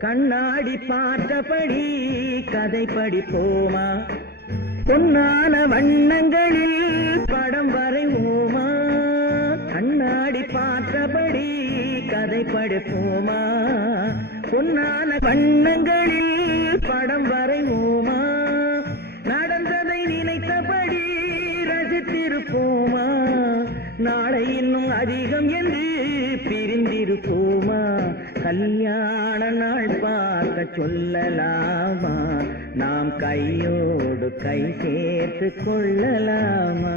கண்ணாடி பார்த்தபடி கதை படிப்போமா பொன்னான வண்ணங்களில் படம் வரைவோமா கண்ணாடி பார்த்தபடி கதை படிப்போமா பொன்னான வண்ணங்களில் படம் வரைவோமா நடந்ததை நினைத்தபடி ரசித்திருப்போமா நாளை இன்னும் அதிகம் என்று பிரிந்திருப்போமா கல்யாண நாள் பார்க்க சொல்லலாமா நாம் கையோடு கை சேர்த்து கொள்ளலாமா